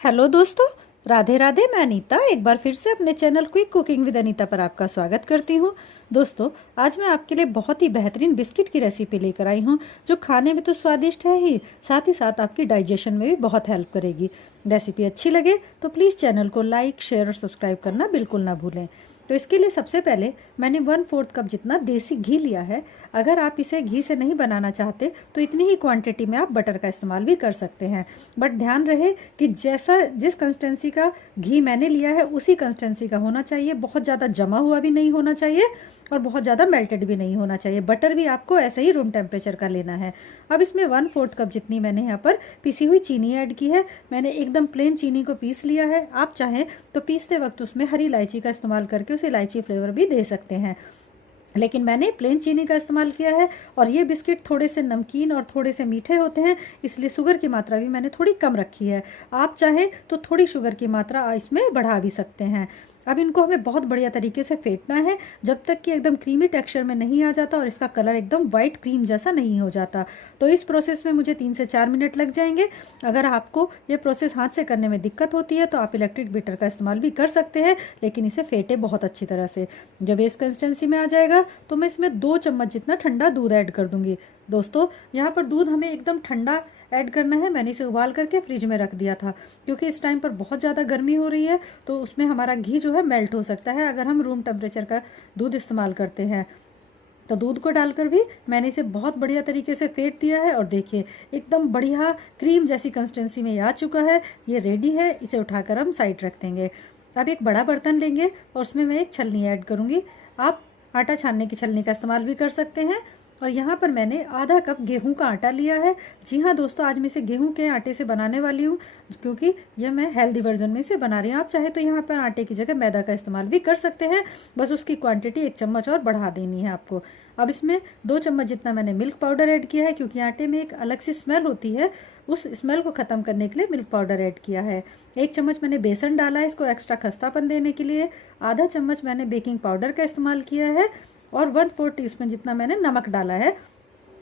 Hello दोस्तों, राधे राधे। मैं अनीता एक बार फिर से अपने channel quick cooking with Anita पर आपका स्वागत करती हूँ। दोस्तों, आज मैं आपके लिए बहुत ही बेहतरीन बिस्किट की रेसिपी लेकर आई हूँ, जो खाने में तो स्वादिष्ट है ही, साथ ही साथ आपकी डाइजेशन में भी बहुत हेल्प करेगी। रेसिपी अच्छी लगे तो प्लीज़ चैनल को लाइक, शेयर और सब्सक्राइब करना बिल्कुल ना भूलें। तो इसके लिए सबसे पहले मैंने 1/4 कप जितना देसी घी लिया है। अगर आप इसे घी से नहीं बनाना चाहते तो इतनी ही क्वांटिटी में आप बटर का इस्तेमाल भी कर सकते हैं, बट ध्यान रहे कि जिस कंसिस्टेंसी का घी मैंने लिया है उसी कंसिस्टेंसी का होना चाहिए। बहुत ज़्यादा जमा हुआ भी नहीं होना चाहिए और बहुत ज़्यादा मेल्टेड भी नहीं होना चाहिए। बटर भी आपको ऐसे ही रूम टेम्परेचर का लेना है। अब इसमें 1/4 कप जितनी मैंने यहाँ पर पिसी हुई चीनी ऐड की है। मैंने एकदम प्लेन चीनी को पीस लिया है। आप चाहें तो पीसते वक्त उसमें हरी इलायची का इस्तेमाल करके उसे इलायची फ्लेवर भी दे सकते हैं, लेकिन मैंने प्लेन चीनी का इस्तेमाल किया है। और ये बिस्किट थोड़े से नमकीन और थोड़े से मीठे होते हैं, इसलिए शुगर की मात्रा भी मैंने थोड़ी कम रखी है। आप चाहें तो थोड़ी शुगर की मात्रा इसमें बढ़ा भी सकते हैं। अब इनको हमें बहुत बढ़िया तरीके से फेंटना है जब तक कि एकदम क्रीमी टेक्सचर में नहीं आ जाता और इसका कलर एकदम वाइट क्रीम जैसा नहीं हो जाता। तो इस प्रोसेस में मुझे 3 से 4 मिनट लग जाएंगे। अगर आपको ये प्रोसेस हाथ से करने में दिक्कत होती है तो आप इलेक्ट्रिक बीटर का इस्तेमाल भी कर सकते हैं, लेकिन इसे फेंटे बहुत अच्छी तरह से। जब इस कंसिस्टेंसी में आ जाएगा तो मैं इसमें 2 चम्मच जितना ठंडा दूध ऐड कर दूंगी। दोस्तों, यहाँ पर दूध हमें एकदम ठंडा ऐड करना है। मैंने इसे उबाल करके फ्रिज में रख दिया था, क्योंकि इस टाइम पर बहुत ज़्यादा गर्मी हो रही है तो उसमें हमारा घी जो है मेल्ट हो सकता है अगर हम रूम टेम्परेचर का दूध इस्तेमाल करते हैं। तो दूध को डालकर भी मैंने इसे बहुत बढ़िया तरीके से फेंट दिया है और देखिए एकदम बढ़िया क्रीम जैसी कंसिस्टेंसी में आ चुका है। ये रेडी है। इसे उठाकर हम साइड रख देंगे। अब एक बड़ा बर्तन लेंगे और उसमें मैं एक छलनी ऐड करूँगी। आप आटा छानने की छलनी का इस्तेमाल भी कर सकते हैं। और यहाँ पर मैंने आधा कप गेहूं का आटा लिया है। जी हाँ दोस्तों, आज मैं इसे गेहूं के आटे से बनाने वाली हूँ, क्योंकि यह मैं हेल्दी वर्जन में इसे बना रही हूँ। आप चाहे तो यहाँ पर आटे की जगह मैदा का इस्तेमाल भी कर सकते हैं, बस उसकी क्वांटिटी 1 चम्मच और बढ़ा देनी है आपको। अब इसमें 2 चम्मच जितना मैंने मिल्क पाउडर ऐड किया है, क्योंकि आटे में एक अलग सी स्मेल होती है, उस स्मेल को ख़त्म करने के लिए मिल्क पाउडर ऐड किया है। 1 चम्मच मैंने बेसन डाला है इसको एक्स्ट्रा खस्तापन देने के लिए। आधा चम्मच मैंने बेकिंग पाउडर का इस्तेमाल किया है और 1/4 टीस्पून जितना मैंने नमक डाला है।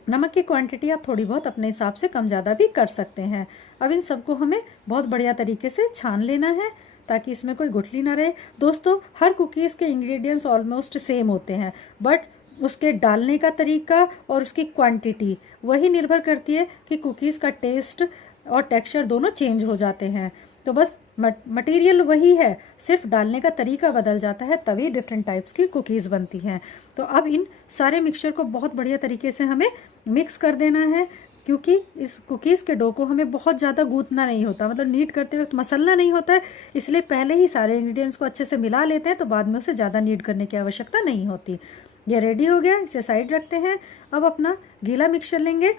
नमक की क्वांटिटी आप थोड़ी बहुत अपने हिसाब से कम ज़्यादा भी कर सकते हैं। अब इन सबको हमें बहुत बढ़िया तरीके से छान लेना है ताकि इसमें कोई गुठली ना रहे। दोस्तों, हर कुकीज़ के इंग्रेडिएंट्स ऑलमोस्ट सेम होते हैं, बट उसके डालने का तरीका और उसकी क्वांटिटी वही निर्भर करती है कि कुकीज़ का टेस्ट और टेक्सचर दोनों चेंज हो जाते हैं। तो बस मटेरियल वही है, सिर्फ डालने का तरीका बदल जाता है, तभी डिफरेंट टाइप्स की कुकीज़ बनती हैं। तो अब इन सारे मिक्सचर को बहुत बढ़िया तरीके से हमें मिक्स कर देना है, क्योंकि इस कुकीज़ के डो को हमें बहुत ज़्यादा गूंथना नहीं होता, मतलब नीट करते वक्त मसलना नहीं होता है। इसलिए पहले ही सारे इंग्रेडिएंट्स को अच्छे से मिला लेते हैं, तो बाद में उसे ज़्यादा नीट करने की आवश्यकता नहीं होती। ये रेडी हो गया, इसे साइड रखते हैं। अब अपना गीला मिक्सचर लेंगे।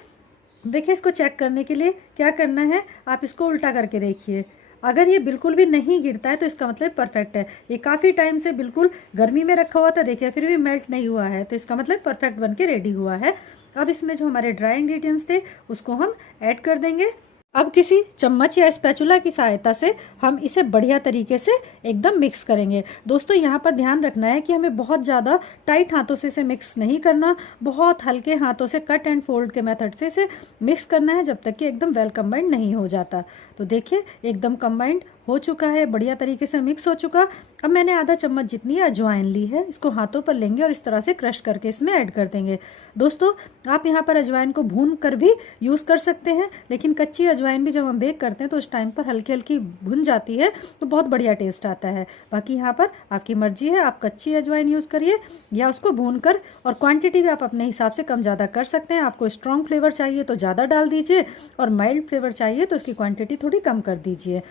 देखिए, इसको चेक करने के लिए क्या करना है, आप इसको उल्टा करके देखिए। अगर ये बिल्कुल भी नहीं गिरता है तो इसका मतलब परफेक्ट है। ये काफ़ी टाइम से बिल्कुल गर्मी में रखा हुआ था, देखिए फिर भी मेल्ट नहीं हुआ है, तो इसका मतलब परफेक्ट बन के रेडी हुआ है। अब इसमें जो हमारे ड्राई इंग्रेडिएंट्स थे उसको हम ऐड कर देंगे। अब किसी चम्मच या स्पैचुला की सहायता से हम इसे बढ़िया तरीके से एकदम मिक्स करेंगे। दोस्तों, यहाँ पर ध्यान रखना है कि हमें बहुत ज़्यादा टाइट हाथों से इसे मिक्स नहीं करना, बहुत हल्के हाथों से कट एंड फोल्ड के मेथड से इसे मिक्स करना है जब तक कि एकदम वेल कंबाइंड नहीं हो जाता। तो देखिए एकदम कंबाइंड हो चुका है, बढ़िया तरीके से मिक्स हो चुका। अब मैंने आधा चम्मच जितनी अजवाइन ली है, इसको हाथों पर लेंगे और इस तरह से क्रश करके इसमें ऐड कर देंगे। दोस्तों, आप यहाँ पर अजवाइन को भून कर भी यूज़ कर सकते हैं, लेकिन कच्ची अजवाइन भी जब हम बेक करते हैं तो उस टाइम पर हल्की हल्की भुन जाती है तो बहुत बढ़िया टेस्ट आता है। बाकी यहाँ पर आपकी मर्जी है, आप कच्ची अजवाइन यूज़ करिए या उसको भून कर, और क्वांटिटी भी आप अपने हिसाब से कम ज़्यादा कर सकते हैं। आपको स्ट्रॉन्ग फ्लेवर चाहिए तो ज़्यादा डाल दीजिए और माइल्ड फ्लेवर चाहिए तो उसकी क्वांटिटी थोड़ी कम कर दीजिए।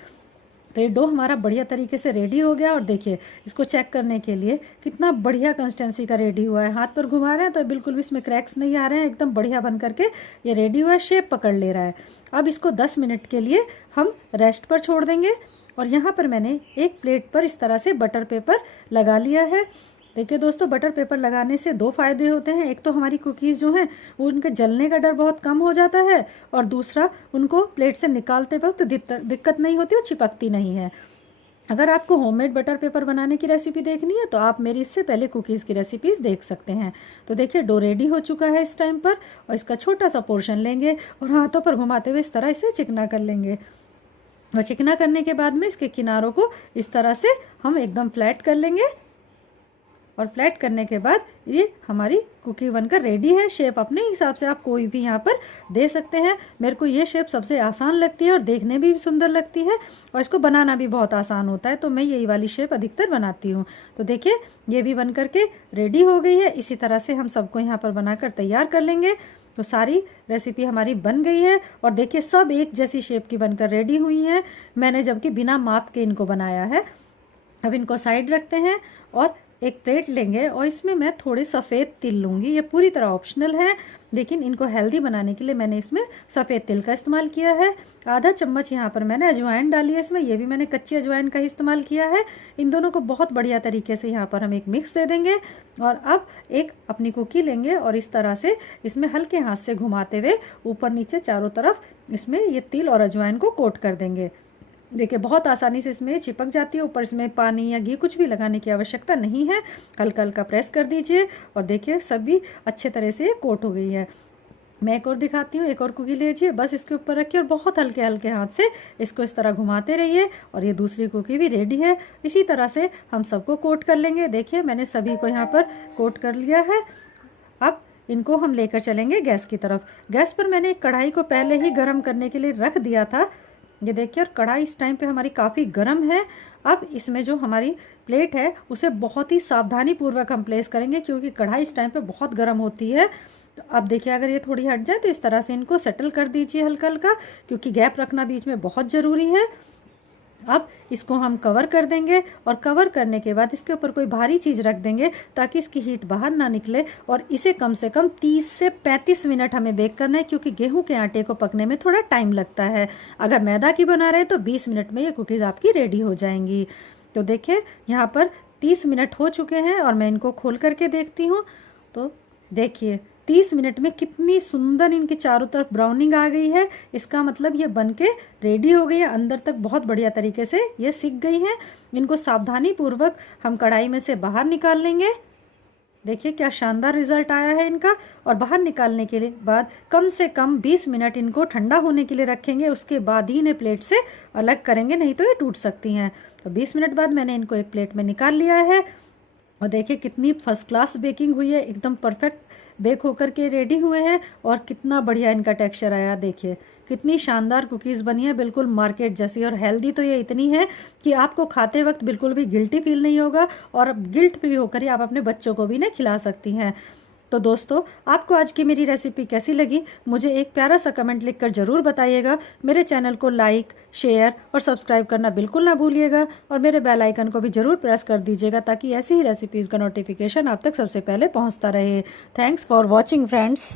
तो ये डो हमारा बढ़िया तरीके से रेडी हो गया और देखिए इसको चेक करने के लिए कितना बढ़िया कंसिस्टेंसी का रेडी हुआ है। हाथ पर घुमा रहे हैं तो बिल्कुल भी इसमें क्रैक्स नहीं आ रहे हैं, एकदम बढ़िया बन करके ये रेडी हुआ है, शेप पकड़ ले रहा है। अब इसको 10 मिनट के लिए हम रेस्ट पर छोड़ देंगे। और यहाँ पर मैंने एक प्लेट पर इस तरह से बटर पेपर लगा लिया है। देखिए दोस्तों, बटर पेपर लगाने से 2 फायदे होते हैं। एक तो हमारी कुकीज़ जो हैं वो उनके जलने का डर बहुत कम हो जाता है, और दूसरा उनको प्लेट से निकालते वक्त दिक्कत नहीं होती और चिपकती नहीं है। अगर आपको होममेड बटर पेपर बनाने की रेसिपी देखनी है तो आप मेरी इससे पहले कुकीज़ की रेसिपीज़ देख सकते हैं। तो देखिए डो रेडी हो चुका है इस टाइम पर, और इसका छोटा सा पोर्शन लेंगे और हाथों पर घुमाते हुए इस तरह इसे चिकना कर लेंगे। और चिकना करने के बाद में इसके किनारों को इस तरह से हम एकदम फ्लैट कर लेंगे। और फ्लैट करने के बाद ये हमारी कुकी बनकर रेडी है। शेप अपने हिसाब से आप कोई भी यहाँ पर दे सकते हैं। मेरे को ये शेप सबसे आसान लगती है और देखने भी सुंदर लगती है और इसको बनाना भी बहुत आसान होता है, तो मैं यही वाली शेप अधिकतर बनाती हूँ। तो देखिए ये भी बन करके रेडी हो गई है। इसी तरह से हम सबको यहाँ पर बनाकर तैयार कर लेंगे। तो सारी रेसिपी हमारी बन गई है और देखिए सब एक जैसी शेप की बनकर रेडी हुई हैं। मैंने जबकि बिना माप के इनको बनाया है। अब इनको साइड रखते हैं और एक प्लेट लेंगे और इसमें मैं थोड़े सफ़ेद तिल लूँगी। ये पूरी तरह ऑप्शनल है, लेकिन इनको हेल्दी बनाने के लिए मैंने इसमें सफ़ेद तिल का इस्तेमाल किया है। आधा चम्मच यहाँ पर मैंने अजवाइन डाली है इसमें, ये भी मैंने कच्ची अजवाइन का ही इस्तेमाल किया है। इन दोनों को बहुत बढ़िया तरीके से यहाँ पर हम एक मिक्स दे देंगे और अब एक अपनी कुकी लेंगे और इस तरह से इसमें हल्के हाथ से घुमाते हुए ऊपर नीचे चारों तरफ इसमें ये तिल और अजवाइन को कोट कर देंगे। देखिए बहुत आसानी से इसमें चिपक जाती है। ऊपर इसमें पानी या घी कुछ भी लगाने की आवश्यकता नहीं है। हल्का हल्का प्रेस कर दीजिए और देखिए सभी अच्छे तरह से कोट हो गई है। मैं एक और दिखाती हूँ। एक और कुकी लीजिए, बस इसके ऊपर रखिए और बहुत हल्के हल्के हाथ से इसको इस तरह घुमाते रहिए और ये दूसरी कुकी भी रेडी है। इसी तरह से हम सबको कोट कर लेंगे। देखिए मैंने सभी को यहाँ पर कोट कर लिया है। अब इनको हम लेकर चलेंगे गैस की तरफ। गैस पर मैंने एक कढ़ाई को पहले ही गर्म करने के लिए रख दिया था। ये देखिए और कढ़ाई इस टाइम पे हमारी काफ़ी गर्म है। अब इसमें जो हमारी प्लेट है उसे बहुत ही सावधानी पूर्वक हम प्लेस करेंगे, क्योंकि कढ़ाई इस टाइम पे बहुत गर्म होती है। तो अब देखिए अगर ये थोड़ी हट जाए तो इस तरह से इनको सेटल कर दीजिए हल्का हल्का, क्योंकि गैप रखना बीच में बहुत ज़रूरी है। अब इसको हम कवर कर देंगे और कवर करने के बाद इसके ऊपर कोई भारी चीज़ रख देंगे ताकि इसकी हीट बाहर ना निकले। और इसे कम से कम 30 से 35 मिनट हमें बेक करना है, क्योंकि गेहूं के आटे को पकने में थोड़ा टाइम लगता है। अगर मैदा की बना रहे हैं तो 20 मिनट में ये कुकीज़ आपकी रेडी हो जाएंगी। तो देखिए यहाँ पर 30 मिनट हो चुके हैं और मैं इनको खोल करके देखती हूँ। तो देखिए 30 मिनट में कितनी सुंदर इनकी चारों तरफ ब्राउनिंग आ गई है। इसका मतलब ये बनके रेडी हो गई है। अंदर तक बहुत बढ़िया तरीके से ये सिक गई हैं। इनको सावधानी पूर्वक हम कढ़ाई में से बाहर निकाल लेंगे। देखिए क्या शानदार रिजल्ट आया है इनका। और बाहर निकालने के लिए बाद कम से कम 20 मिनट इनको ठंडा होने के लिए रखेंगे। उसके बाद ही इन्हें प्लेट से अलग करेंगे, नहीं तो ये टूट सकती हैं। तो 20 मिनट बाद मैंने इनको एक प्लेट में निकाल लिया है और देखिए कितनी फर्स्ट क्लास बेकिंग हुई है। एकदम परफेक्ट बेक होकर के रेडी हुए हैं और कितना बढ़िया इनका टेक्सचर आया। देखिए कितनी शानदार कुकीज़ बनी है, बिल्कुल मार्केट जैसी। और हेल्दी तो ये इतनी है कि आपको खाते वक्त बिल्कुल भी गिल्टी फील नहीं होगा और गिल्ट फ्री होकर ही आप अपने बच्चों को भी इन्हें खिला सकती हैं। तो दोस्तों आपको आज की मेरी रेसिपी कैसी लगी मुझे एक प्यारा सा कमेंट लिखकर ज़रूर बताइएगा। मेरे चैनल को लाइक, शेयर और सब्सक्राइब करना बिल्कुल ना भूलिएगा और मेरे बेल आइकन को भी ज़रूर प्रेस कर दीजिएगा, ताकि ऐसी ही रेसिपीज़ का नोटिफिकेशन आप तक सबसे पहले पहुंचता रहे। Thanks for watching friends.